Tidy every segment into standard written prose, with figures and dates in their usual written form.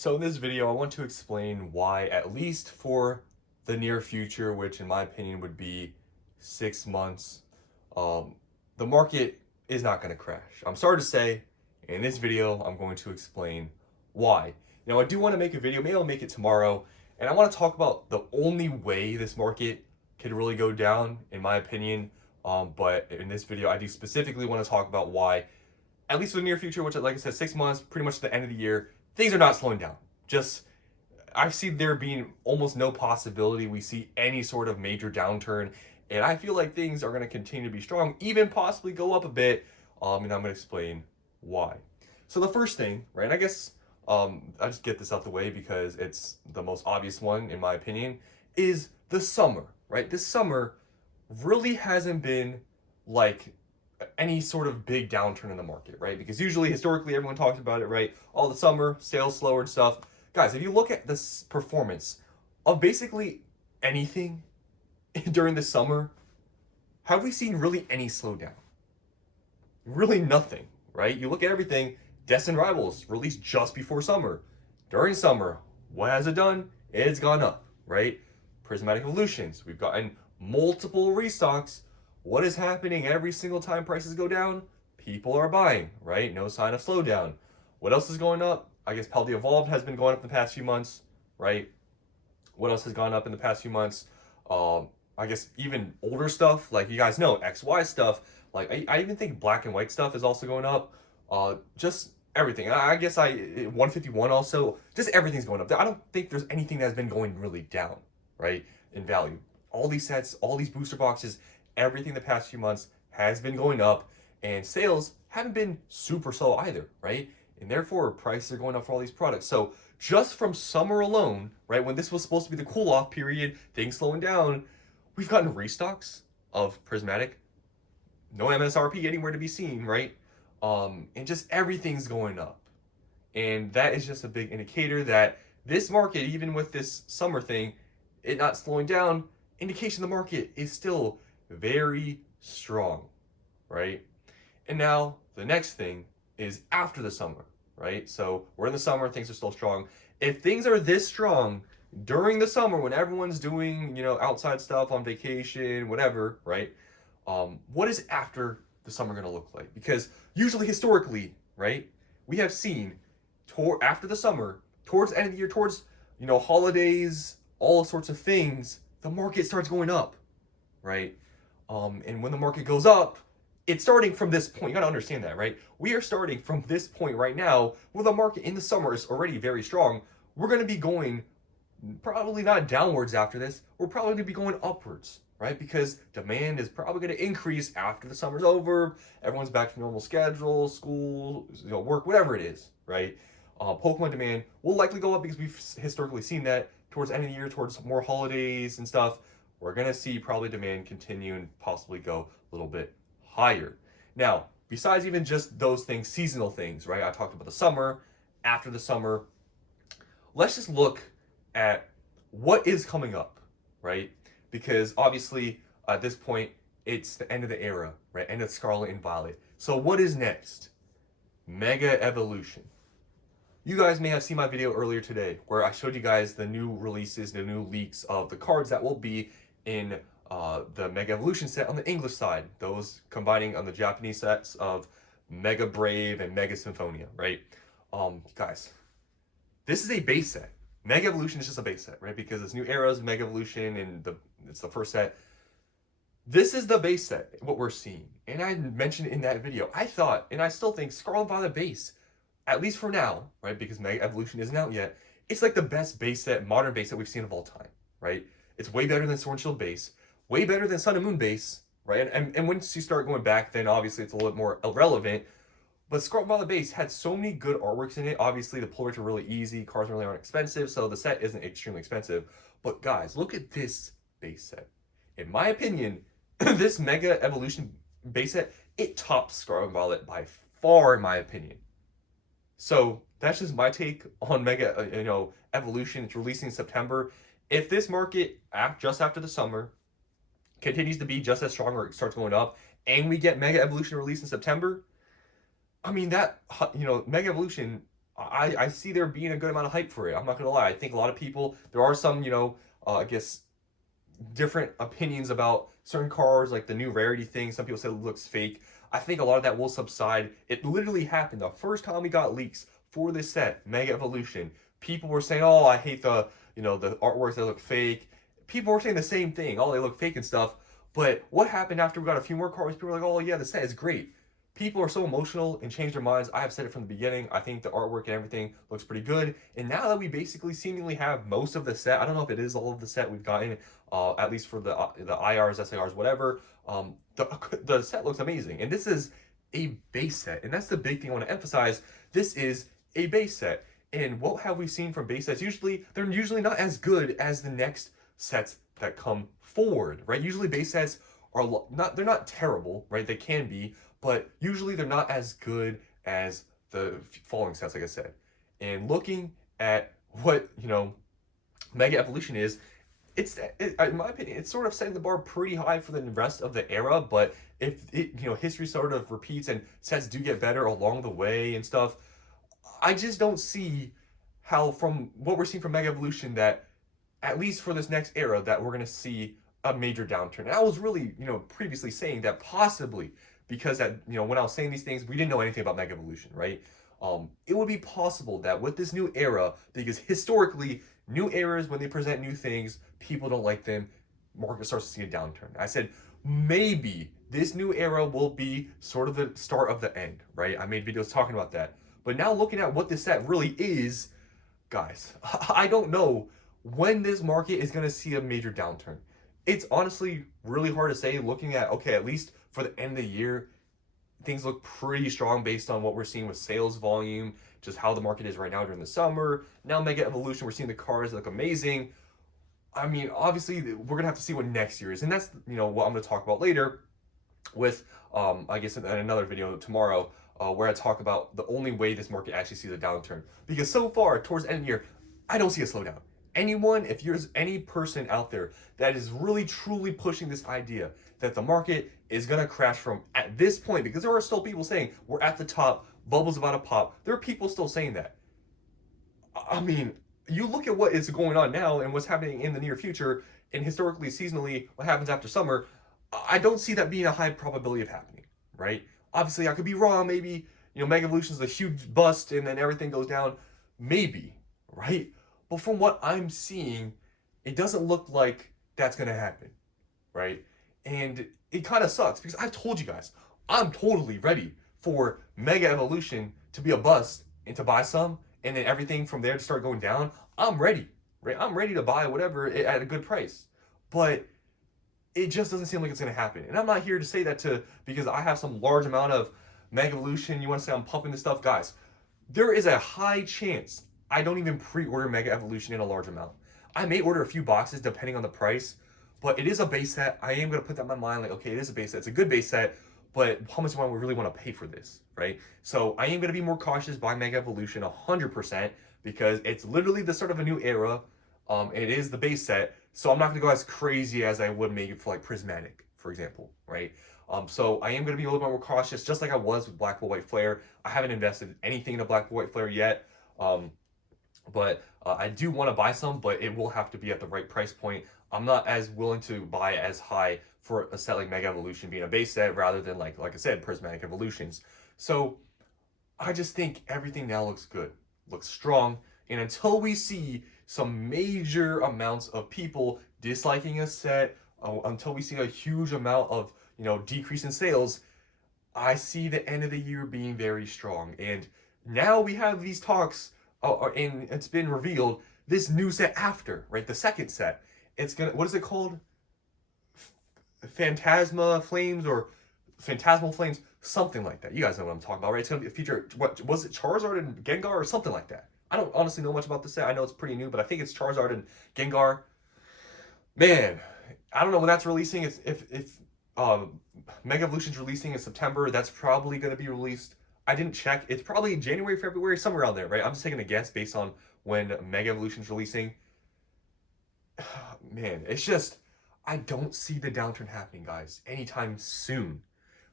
So in this video, I want to explain why, at least for the near future, which in my opinion would be 6 months, um, the market is not going to crash. I'm sorry to say, in this video, I'm going to explain why. Now, I do want to make a video, maybe I'll make it tomorrow, and I want to talk about the only way this market could really go down, in my opinion. But in this video, I do specifically want to talk about why, at least for the near future, which, like I said, 6 months, pretty much the end of the year, things are not slowing down. Just, I see there being almost no possibility we see any sort of major downturn, and I feel like things are going to continue to be strong, even possibly go up a bit. And I'm going to explain why. So the first thing, right? And I guess I just get this out the way because it's the most obvious one, in my opinion, is the summer, right? This summer really hasn't been like any sort of big downturn in the market, right? Because usually, historically, everyone talks about it, right? All the summer, sales slower and stuff. Guys, if you look at this performance of basically anything during the summer, have we seen really any slowdown? Really nothing, right? You look at everything, Destined Rivals released just before summer. During summer, what has it done? It's gone up, right? Prismatic Evolutions, we've gotten multiple restocks. What is happening every single time prices go down? People are buying, right? No sign of slowdown. What else is going up? I guess Paldea Evolved has been going up in the past few months, right? What else has gone up in the past few months? I guess even older stuff, like you guys know, XY stuff. Like I even think black and white stuff is also going up. Just everything. I guess 151 also. Just everything's going up. I don't think there's anything that's been going really down, right? In value. All these sets, all these booster boxes, everything the past few months has been going up, and sales haven't been super slow either, right? And therefore, prices are going up for all these products. So just from summer alone, right, when this was supposed to be the cool-off period, things slowing down, we've gotten restocks of Prismatic. No MSRP anywhere to be seen, right? And just everything's going up. And that is just a big indicator that this market, even with this summer thing, it not slowing down, indication the market is still very strong, right? And now the next thing is after the summer, right? So we're in the summer, things are still strong. If things are this strong during the summer when everyone's doing, outside stuff on vacation, whatever, right? What is after the summer going to look like? Because usually historically, right, we have seen after the summer, towards the end of the year, towards, holidays, all sorts of things, the market starts going up, right? And when the market goes up, it's starting from this point. You gotta understand that, right? We are starting from this point right now, where the market in the summer is already very strong. We're gonna be going probably not downwards after this. We're probably gonna be going upwards, right? Because demand is probably gonna increase after the summer's over. Everyone's back to normal schedule, school, work, whatever it is, right? Pokemon demand will likely go up because we've historically seen that towards the end of the year, towards more holidays and stuff. We're going to see probably demand continue and possibly go a little bit higher. Now, besides even just those things, seasonal things, right? I talked about the summer, after the summer. Let's just look at what is coming up, right? Because obviously, at this point, it's the end of the era, right? End of Scarlet and Violet. So what is next? Mega Evolution. You guys may have seen my video earlier today where I showed you guys the new releases, the new leaks of the cards that will be in the Mega Evolution set on the English side. Those combining on the Japanese sets of Mega Brave and Mega Symphonia, right? Guys, this is a base set. Mega Evolution is just a base set, right? Because it's new eras, Mega Evolution, and it's the first set. This is the base set, what we're seeing. And I mentioned in that video, I thought, and I still think, Scarlet Violet base, at least for now, right? Because Mega Evolution isn't out yet. It's like the best base set, modern base set we've seen of all time, right? It's way better than Sword and Shield base, way better than Sun and Moon base, right? And once you start going back, then obviously it's a little bit more irrelevant. But Scarlet Violet base had so many good artworks in it. Obviously, the pull rates are really easy. Cards really aren't expensive, so the set isn't extremely expensive. But guys, look at this base set. In my opinion, this Mega Evolution base set, it tops Scarlet Violet by far, in my opinion. So that's just my take on Mega, Evolution. It's releasing in September. If this market, just after the summer, continues to be just as strong or it starts going up, and we get Mega Evolution released in September, I mean, Mega Evolution, I see there being a good amount of hype for it. I'm not gonna lie. I think a lot of people, there are some, I guess different opinions about certain cars, like the new rarity thing. Some people say it looks fake. I think a lot of that will subside. It literally happened the first time we got leaks for this set, Mega Evolution. People were saying, "Oh, I hate the artworks that look fake." People were saying the same thing. Oh, they look fake and stuff. But what happened after we got a few more cars? People were like, "Oh yeah, the set is great." People are so emotional and change their minds. I have said it from the beginning. I think the artwork and everything looks pretty good. And now that we basically seemingly have most of the set, I don't know if it is all of the set we've gotten, at least for the IRs, SARs, whatever. The set looks amazing, and this is a base set, and that's the big thing I want to emphasize. This is a base set, and what have we seen from base sets? Usually, they're usually not as good as the next sets that come forward, right? Usually, base sets are they're not terrible, right? They can be, but usually they're not as good as the following sets, like I said. And looking at what Mega Evolution is, in my opinion, it's sort of setting the bar pretty high for the rest of the era. But if history sort of repeats and sets do get better along the way and stuff, I just don't see how, from what we're seeing from Mega Evolution, that at least for this next era, that we're gonna see a major downturn. And I was really, previously saying that possibly because that, when I was saying these things, we didn't know anything about Mega Evolution, right? It would be possible that with this new era, because historically, new eras, when they present new things, people don't like them, market starts to see a downturn. I said, maybe this new era will be sort of the start of the end, right? I made videos talking about that. But now looking at what this set really is, guys, I don't know when this market is going to see a major downturn. It's honestly really hard to say, looking at, okay, at least for the end of the year, things look pretty strong based on what we're seeing with sales volume, just how the market is right now during the summer. Now Mega Evolution, we're seeing the cars look amazing. I mean, obviously, we're going to have to see what next year is. And that's, what I'm going to talk about later with, I guess, in another video tomorrow, where I talk about the only way this market actually sees a downturn. Because so far, towards the end of the year, I don't see a slowdown. Anyone, if there's any person out there that is really truly pushing this idea that the market is going to crash from at this point, because there are still people saying we're at the top, bubble's about to pop. There are people still saying that. I mean, you look at what is going on now and what's happening in the near future, and historically, seasonally, what happens after summer, I don't see that being a high probability of happening, right? Obviously, I could be wrong. Maybe, Mega Evolution is a huge bust and then everything goes down. Maybe, right? But from what I'm seeing, it doesn't look like that's going to happen, right? And it kind of sucks because I've told you guys, I'm totally ready for Mega Evolution to be a bust and to buy some, and then everything from there to start going down. I'm ready, right? I'm ready to buy whatever at a good price. But it just doesn't seem like it's going to happen. And I'm not here to say that because I have some large amount of Mega Evolution. You want to say I'm pumping this stuff? Guys, there is a high chance I don't even pre-order Mega Evolution in a large amount. I may order a few boxes depending on the price, but it is a base set. I am going to put that in my mind, like, okay, it is a base set. It's a good base set, but how much do I really want to pay for this, right? So I am going to be more cautious buying Mega Evolution 100% because it's literally the start of a new era. It is the base set, so I'm not going to go as crazy as I would maybe for like Prismatic, for example, right? So I am going to be a little bit more cautious, just like I was with Black Bull White Flare. I haven't invested anything in a Black Bull White Flare yet. But I do want to buy some, but it will have to be at the right price point. I'm not as willing to buy as high for a set like Mega Evolution being a base set rather than like I said, Prismatic Evolutions. So I just think everything now looks good, looks strong. And until we see some major amounts of people disliking a set, until we see a huge amount of decrease in sales, I see the end of the year being very strong. And now we have these talks. And it's been revealed this new set after, right? The second set. It's gonna, what is it called? Phantasma Flames or Phantasmal Flames, something like that. You guys know what I'm talking about, right? It's gonna be a feature. What was it? Charizard and Gengar or something like that. I don't honestly know much about the set. I know it's pretty new, but I think it's Charizard and Gengar. Man, I don't know when that's releasing. If Mega Evolution's releasing in September, that's probably gonna be released. I didn't check. It's probably January, February, somewhere around there, right? I'm just taking a guess based on when Mega Evolution's releasing. Man, it's just, I don't see the downturn happening, guys, anytime soon.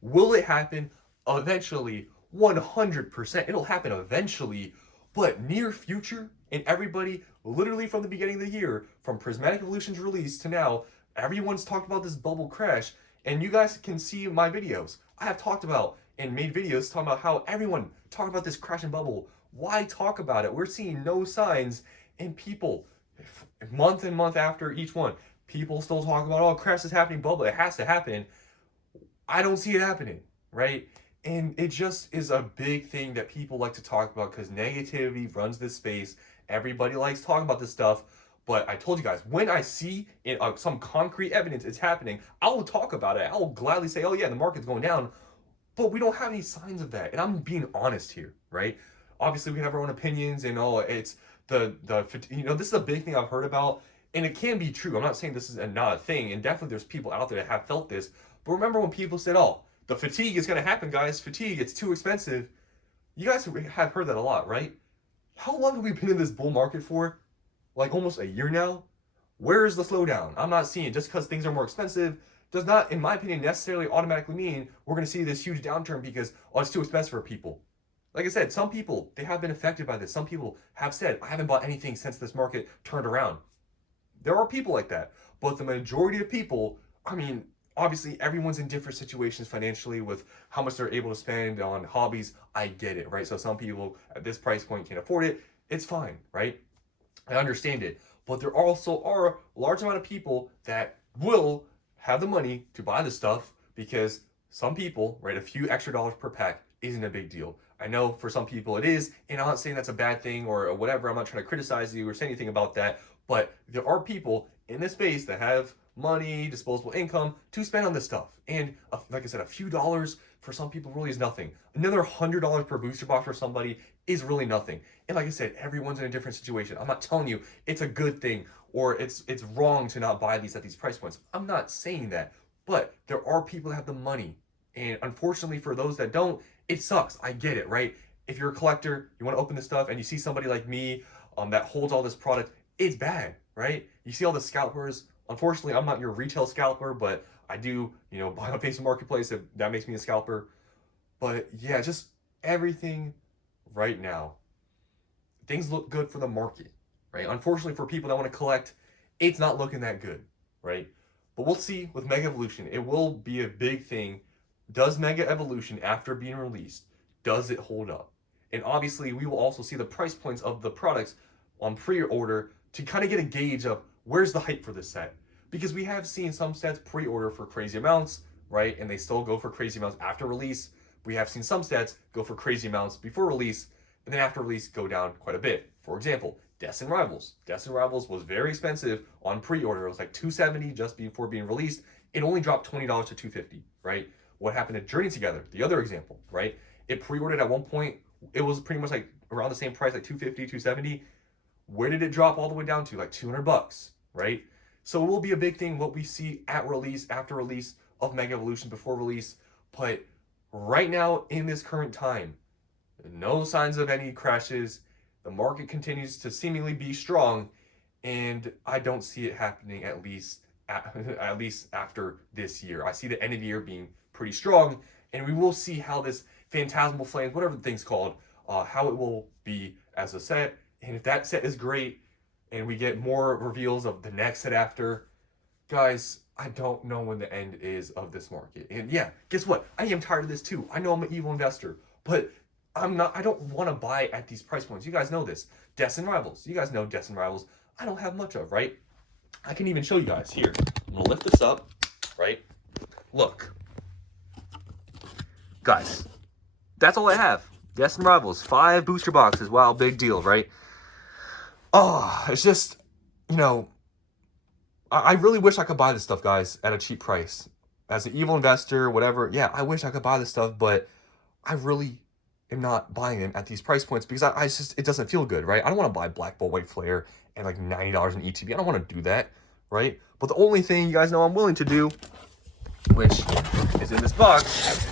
Will it happen? Eventually, 100%. It'll happen eventually, But near future, and everybody, literally from the beginning of the year, from Prismatic Evolution's release to now, everyone's talked about this bubble crash. And you guys can see my videos. I have talked about and made videos talking about how everyone talk about this crash and bubble. Why talk about it? We're seeing no signs, and people, month and month after each one, people still talk about, oh, crash is happening, bubble, it has to happen. I don't see it happening, right? And it just is a big thing that people like to talk about because negativity runs this space. Everybody likes talking about this stuff. But I told you guys, when I see some concrete evidence it's happening, I will talk about it. I will gladly say, oh yeah, the market's going down. But we don't have any signs of that. And I'm being honest here, right? Obviously, we have our own opinions and it's this is a big thing I've heard about. And it can be true. I'm not saying this is not a thing. And definitely there's people out there that have felt this. But remember when people said, oh, the fatigue is going to happen, guys. Fatigue, it's too expensive. You guys have heard that a lot, right? How long have we been in this bull market for? Like almost a year now? Where is the slowdown? I'm not seeing it. Just because things are more expensive does not, in my opinion, necessarily automatically mean we're going to see this huge downturn because, oh, it's too expensive for people. Like I said, some people, they have been affected by this. Some people have said, I haven't bought anything since this market turned around. There are people like that. But the majority of people, I mean, obviously everyone's in different situations financially with how much they're able to spend on hobbies. I get it, right? So some people at this price point can't afford it. It's fine, right? I understand it. But there also are a large amount of people that will have the money to buy the stuff because some people, right, a few extra dollars per pack isn't a big deal. I know for some people it is, and I'm not saying that's a bad thing or whatever. I'm not trying to criticize you or say anything about that. But there are people in this space that have money, disposable income to spend on this stuff. And like I said, a few dollars for some people really is nothing. Another $100 per booster box for somebody is really nothing. And like I said, everyone's in a different situation. I'm not telling you it's a good thing or it's wrong to not buy these at these price points. I'm not saying that. But there are people that have the money. And unfortunately for those that don't, it sucks. I get it, right? If you're a collector, you want to open this stuff and you see somebody like me that holds all this product, it's bad, right? You see all the scalpers. Unfortunately, I'm not your retail scalper, but I do, buy on Facebook Marketplace if that makes me a scalper. But yeah, just everything right now. Things look good for the market, right? Unfortunately, for people that want to collect, it's not looking that good, right? But we'll see with Mega Evolution. It will be a big thing. Does Mega Evolution, after being released, does it hold up? And obviously, we will also see the price points of the products on pre-order to kind of get a gauge of where's the hype for this set. Because we have seen some sets pre-order for crazy amounts, right? And they still go for crazy amounts after release. We have seen some sets go for crazy amounts before release, and then after release go down quite a bit. For example, Destin Rivals. Destin Rivals was very expensive on pre-order. It was like $270 just before being released. It only dropped $20 to $250, right? What happened to Journey Together? The other example, right? It pre-ordered at one point. It was pretty much like around the same price, like $250, $270. Where did it drop all the way down to? Like $200, right? So it will be a big thing what we see at release, after release of Mega Evolution, before release. But right now, in this current time, no signs of any crashes. The market continues to seemingly be strong, and I don't see it happening at least after this year. I see the end of the year being pretty strong, and we will see how this Phantasmal Flames, whatever the thing's called, how it will be as a set. And if that set is great, and we get more reveals of the next set after, guys, I don't know when the end is of this market. And yeah, guess what? I am tired of this too. I know I'm an evil investor, but I don't want to buy at these price points. You guys know this. Destin Rivals. You guys know Destin Rivals. I don't have much of, right? I can even show you guys here. I'm going to lift this up, right? Look. Guys, that's all I have. Destin Rivals, 5 booster boxes. Wow, big deal, right? Oh, it's just, I really wish I could buy this stuff, guys, at a cheap price. As an evil investor, whatever, yeah, I wish I could buy this stuff, but I really am not buying them at these price points because I just, it doesn't feel good, right? I don't want to buy Black Bolt White Flare and like $90 in ETB. I don't want to do that, right? But the only thing you guys know I'm willing to do, which is in this box,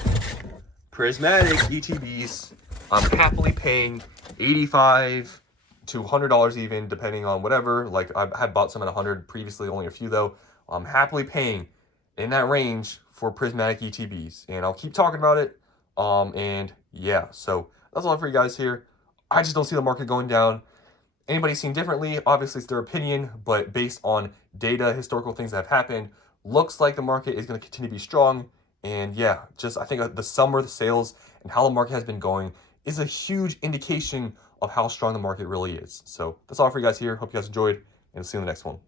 Prismatic ETBs. I'm happily paying $85 to $100 even, depending on whatever. Like I had bought some at $100 previously, only a few though. I'm happily paying in that range for Prismatic ETBs, and I'll keep talking about it. And yeah, so that's all for you guys here. I just don't see the market going down. Anybody seen differently, obviously it's their opinion, but based on data, historical things that have happened, looks like the market is going to continue to be strong. And yeah, just I think the summer, the sales, and how the market has been going is a huge indication of how strong the market really is. So that's all for you guys here. Hope you guys enjoyed, and see you in the next one.